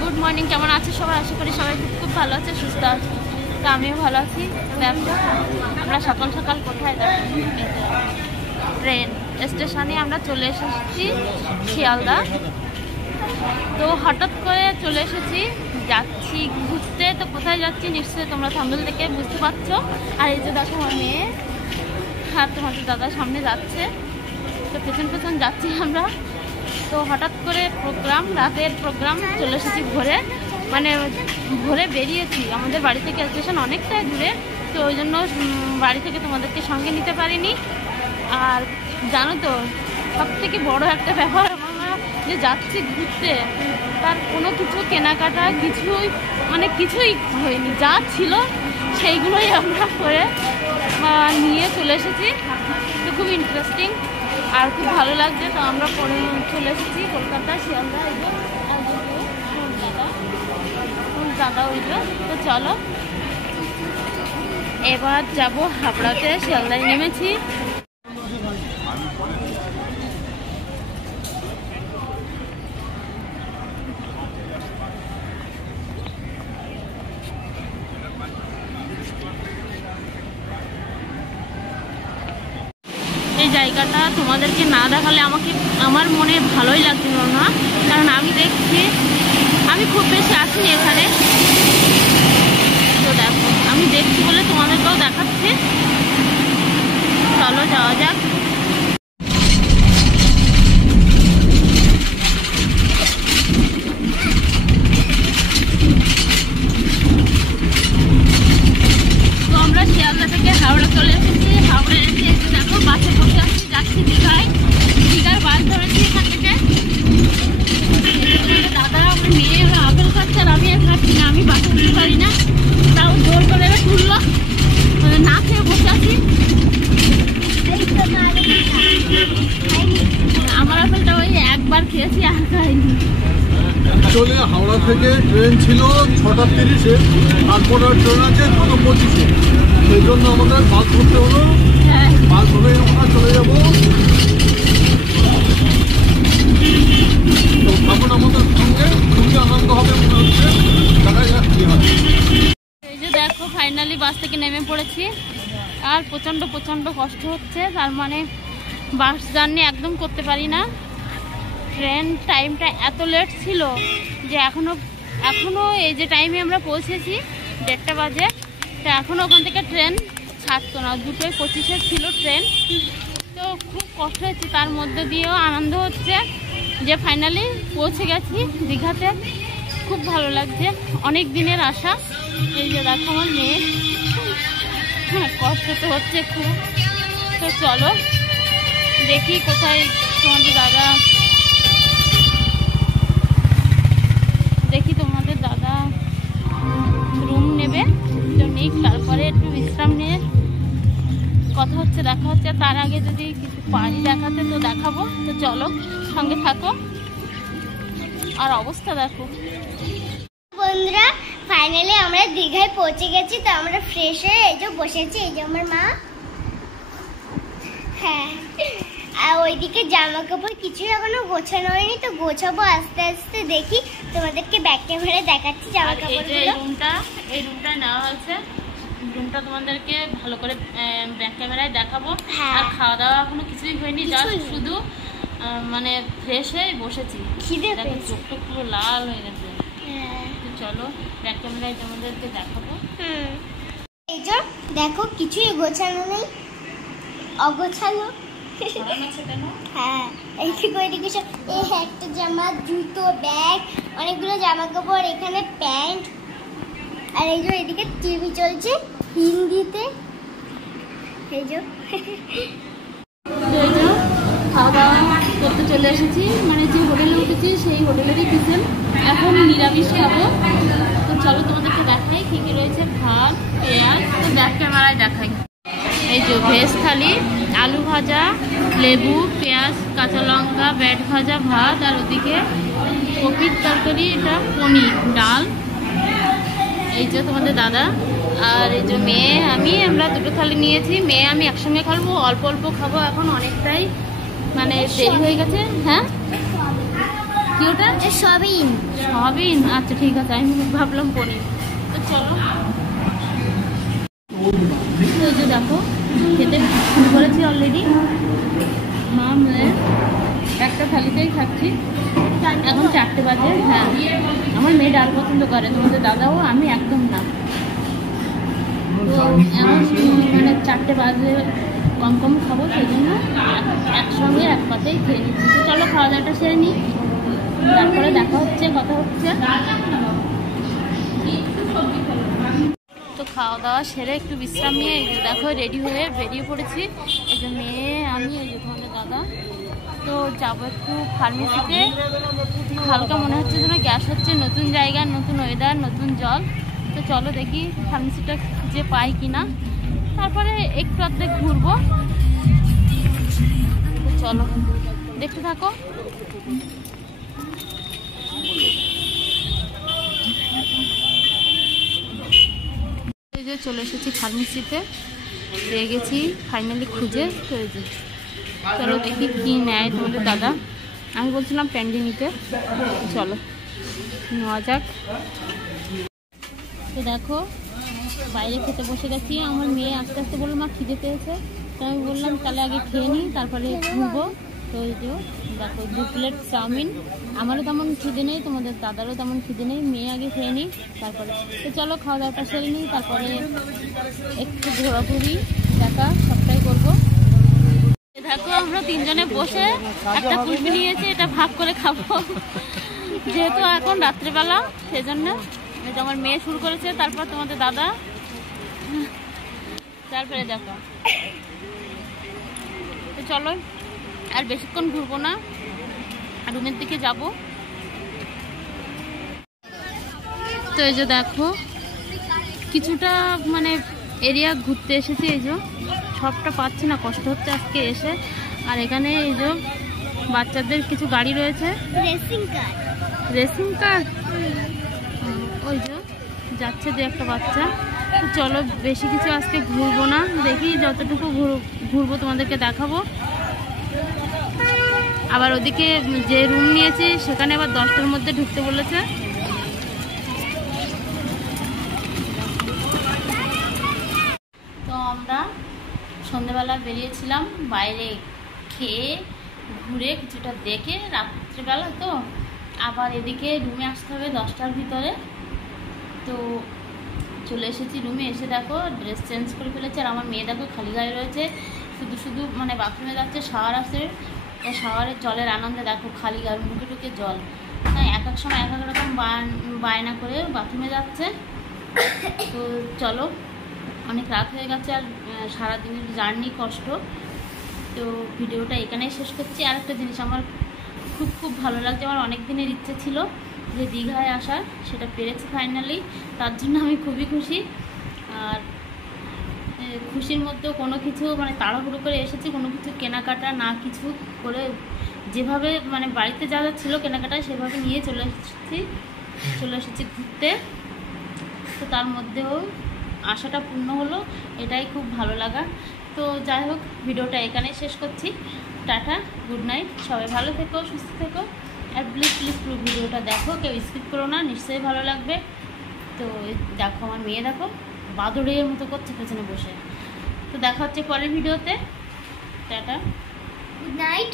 Good morning, কেমন আছে সবাই? আশা করি সবাই খুব ভালো আছে, সুস্থ আছে। তো আমিও ভালো আছি। দেখো আমরা সকাল সকাল কোথায় যাচ্ছি, ট্রেন স্টেশনে আমরা চলে এসেছি শিয়ালদা। তো হঠাৎ করে চলে এসেছি, যাচ্ছি ঘুরতে। তো কোথায় যাচ্ছি নিশ্চয়ই তোমরা থাম্বনেল থেকে বুঝতে পারছো। আর এই যে দেখো আমার মেয়ে আর তোমাদের দাদা সামনে যাচ্ছে, তো পেছন পেছন যাচ্ছি আমরা। তো হঠাৎ করে প্রোগ্রাম, রাতের প্রোগ্রাম, চলে এসেছি ভোরে, মানে ভোরে বেরিয়েছি। আমাদের বাড়ি থেকে স্টেশন অনেকটাই দূরে, তো ওই জন্য বাড়ি থেকে তোমাদেরকে সঙ্গে নিতে পারিনি। আর জানো তো সব থেকে বড় একটা ব্যাপার আমরা যে যাচ্ছি ঘুরতে, তার কোনো কিছু কেনাকাটা কিছুই হয়নি। যা ছিল সেইগুলোই আমরা করে নিয়ে চলে এসেছি। তো খুব ইন্টারেস্টিং আর খুব ভালো লাগছে। তো আমরা পরে চলে এসেছি কলকাতা শিয়ালদা। দাদা ওইটা। তো চলো এবার যাব হাবড়াতে। শিয়ালদায় নেমেছি। এই জায়গাটা তোমাদেরকে না দেখালে আমার মনে ভালোই লাগছিল না, কারণ আমি দেখছি আমি খুব বেশি আসিনি এখানে। তো দেখো আমি দেখছি বলে তোমাদেরকেও দেখাচ্ছি। চলো যাওয়া যাক। তো আমরা শিয়ালদা থেকে হাওড়া চলে এসেছি। হাওড়া এসে দেখো বাসে বসে আসছি, যাচ্ছি দীঘায়। দীঘার বাস ধরেছি এখান থেকে। দাদা আমার মেয়ে আপেল খাচ্ছে আর আমি খাচ্ছি না, আমি বাসে উঠতে পারি না, তাও জোর করে তুললো, না খেয়ে বসে আছি। আমার আপেলটা ওই একবার খেয়েছি আর খাইনি। অ্যাকচুয়ালি হাওড়া থেকে ট্রেন ছিল 6:30-এ, তারপর ট্রেন আছে 2:25-এ। সেই জন্য আমাদের বাস ধরতে হলো। বাস ধরে আমরা চলে যাবো। তো তখন আমাদের সঙ্গে খুবই আনন্দ হবে মনে হচ্ছে। দেখা যাক কি হয়। এই যে দেখো ফাইনালি বাস থেকে নেমে পড়েছি। আর প্রচণ্ড কষ্ট হচ্ছে, তার মানে বাস জার্নি একদম করতে পারি না। ট্রেন টাইমটা এত লেট ছিল যে এখনো এই যে টাইমে আমরা পৌঁছেছি 1:30 বাজে, তো এখনও ওখান থেকে ট্রেন ছাড়তো না। 2:25 ছিল ট্রেন। তো খুব কষ্ট হচ্ছে, তার মধ্যে দিয়েও আনন্দ হচ্ছে যে ফাইনালি পৌঁছে গেছি দীঘাতে। খুব ভালো লাগছে, অনেক দিনের আশা। এই যে দেখো আমার মেয়ে, কষ্ট তো হচ্ছে খুব। তো চলো দেখি কোথায় তোমাদের দাদা রুম নেবে। তো নিক, তারপরে একটু বিশ্রাম নিয়ে কথা হচ্ছে, দেখা হচ্ছে। তার আগে যদি কিছু পারি দেখাতে তো দেখাবো। তো চলো সঙ্গে থাকো। আর অবস্থা দেখো বন্ধুরা, ফাইনালি আমরা দীঘায় পৌঁছে গেছি। তো আমরা ফ্রেশ হয়ে এই যে বসেছি। এই যে আমার মা, হ্যাঁ। আর ওইদিকে জামা কাপড় কিছুই এখনো গোছানো হয়নি, তো গোছাবো আস্তে আস্তে। দেখি তোমাদেরকে ব্যাক ক্যামেরায় দেখাচ্ছি জামা কাপড়গুলো। এই রুমটা নেওয়া হয়েছে। রুমটা তোমাদেরকে ভালো করে ব্যাক ক্যামেরায় দেখাবো। আর খাওয়া দাওয়া এখনো কিছুই হয়নি, জাস্ট শুধু মানে ফ্রেশ হয়ে বসেছি। দেখো চোখটা পুরো লাল হয়ে গেছে। চলো ব্যাক ক্যামেরায় তোমাদেরকে দেখাবো। এই যে দেখো কিছুই গোছানো নেই, অগোছালো। হ্যাঁ, এইদিকে সব এই একটা জামা, জুতো, ব্যাগ, অনেকগুলো জামা কাপড়, এখানে প্যান্ট। আর এই যে এদিকে টিভি চলছে হিন্দিতে। এই যে খাওয়া দাওয়া করতে চলে এসেছি, মানে যে হোটেলে উঠেছি সেই হোটেলেরই কিচেন। এখন নিরামিষ খাবো। তো চলো তোমাদেরকে দেখাই কী কী রয়েছে। ভাত, পেঁয়াজ, তো ব্যাক ক্যামেরায় দেখাই। এই যে ভেজ থালি, আলু ভাজা, লেবু, পেঁয়াজ, কাঁচা লঙ্কা, ব্যাট ভাজা, ভাত। আর ওদিকে কপির তরকারি, এটা পনির, ডাল। এই যে তোমাদের দাদা আর এই যে মেয়ে, আমরা দুটো থালি নিয়েছি। মেয়ে আমি একসঙ্গে খাবো, অল্প অল্প খাবো। এখন অনেকটাই মানে দেরি হয়ে গেছে। হ্যাঁ কি ওটা? সয়াবিন। সয়াবিন, আচ্ছা ঠিক আছে, আমি ভাবলাম পনির। তো চলো, তো এই যে দেখো খেতে শুরু করেছি অলরেডি। মা মেয়ে একটা থালিতেই খাচ্ছি, এখন 4টে বাজে। হ্যাঁ, আমার মেয়ে ডাল পছন্দ করে, তোমাদের দাদাও, আমি একদম না। তো এখন মানে 4টে বাজে, কম কম খাবো, সেই জন্য একসঙ্গে এক পাতেই খেয়ে নিচ্ছি। তো চলো খাওয়া দাওয়াটা সেরে নিই, তারপরে দেখা হচ্ছে, কথা হচ্ছে। তো খাওয়া দাওয়া সেরে একটু বিশ্রাম নিয়ে এই যে দেখো রেডি হয়ে বেরিয়ে পড়েছি। এই যে মেয়ে, আমি, এই যে তোমাদের দাদা। তো যাবো একটু ফার্মেসিতে। হালকা মনে হচ্ছে যেন গ্যাস হচ্ছে, নতুন জায়গা, নতুন ওয়েদার, নতুন জল। তো চলো দেখি ফার্মেসিটা খুঁজে পাই কিনা, তারপরে একটু অর্ধেক ঘুরবো। তো চলো দেখতে থাকো। এই যে চলে এসেছি ফার্মেসিতে, পেয়ে গেছি ফাইনালি খুঁজে। তো এই যে চলো দেখি কি নেয় তোমাদের দাদা। আমি বলছিলাম প্যান্ডি নিতে, চলো নেওয়া যাক। তো দেখো বাইরে খেতে বসে গেছি। আমার মেয়ে আস্তে আস্তে বললো মা খিদে পেয়েছে, তো আমি বললাম তাহলে আগে খেয়ে নিই, তারপরে ঘুরবো। তো এই যে দেখো 2 প্লেট চাউমিন। আমারও তেমন খিদে নেই, তোমাদের দাদারও তেমন খিদে নেই, মেয়ে আগে খেয়ে নিই তারপরে। তো চলো খাওয়া দাওয়াটা সেরে নিই, তারপরে একটু ঘোরাঘুরি দেখা সবটাই করবো। দেখো আমরা 3 জনে বসে একটা কুলফি নিয়েছি, এটা ভাগ করে খাবো, যেহেতু এখন রাত্রেবেলা, সেজন্য। আমার মেয়ে শুরু করেছে, তারপর তোমাদের দাদা, তারপরে দেখো। তো চলো আর বেশিক্ষণ ঘুরবো না, রুমের দিকে যাব। তো এই যে দেখো কিছুটা মানে এরিয়া ঘুরতে এসেছি। এই যে সবটা পাচ্ছি না, কষ্ট হচ্ছে আজকে এসে। আর এখানে এই যে বাচ্চাদের কিছু গাড়ি রয়েছে, রেসিং কার। ওই যে যাচ্ছে যে একটা বাচ্চা। তো চলো বেশি কিছু আজকে ঘুরবো না, দেখি যতটুকু ঘুরবো তোমাদেরকে দেখাবো। আবার ওদিকে যে রুম নিয়েছি সেখানে আবার 10টার মধ্যে ঢুকতে বলেছে। তো আমরা সন্ধ্যেবেলা বেরিয়েছিলাম, বাইরে খেয়ে ঘুরে কিছুটা দেখে, রাত্রিবেলা তো আবার এদিকে রুমে আসতে হবে 10টার ভিতরে। তো চলে এসেছি রুমে, এসে দেখো ড্রেস চেঞ্জ করে ফেলেছে। আর আমার মেয়ে দেখো খালি গায়ে রয়েছে, শুধু শুধু মানে বাথরুমে যাচ্ছে, শাওয়ার আসে, শাওয়ারের জলের আনন্দে দেখো খালি গায়ে মুখে টুকে জল। হ্যাঁ, এক এক সময় এক এক রকম বায়না করে বাথরুমে যাচ্ছে। তো চলো, অনেক রাত হয়ে গেছে, আর সারাদিনের জার্নি কষ্ট। তো ভিডিওটা এখানেই শেষ করছি। আর একটা জিনিস আমার খুব ভালো লাগছে, আমার অনেক দিনের ইচ্ছে ছিল যে দীঘায় আসার, সেটা পেরেছি ফাইনালি। তার জন্য আমি খুবই খুশি। আর খুশির মধ্যেও কোনো কিছু মানে তাড়াহুড়ো করে এসেছি, কোনো কিছু কেনাকাটা না কিছু করে, যেভাবে মানে বাড়িতে যা যা ছিল কেনাকাটা সেভাবে নিয়ে চলে এসেছি ঘুরতে। তো তার মধ্যেও আশাটা পূর্ণ হলো, এটাই খুব ভালো লাগা। তো যাই হোক, ভিডিওটা এখানেই শেষ করছি। টাটা, গুড নাইট, সবাই ভালো থেকো, সুস্থ থেকো। আর প্লিজ পুরো ভিডিওটা দেখো, কেউ স্কিপ করো না, নিশ্চয়ই ভালো লাগবে। তো দেখো আমার মেয়ে দেখো বাদরের মতো করছে পেছনে বসে। তো দেখা হচ্ছে পরের ভিডিওতে। Tata, good night.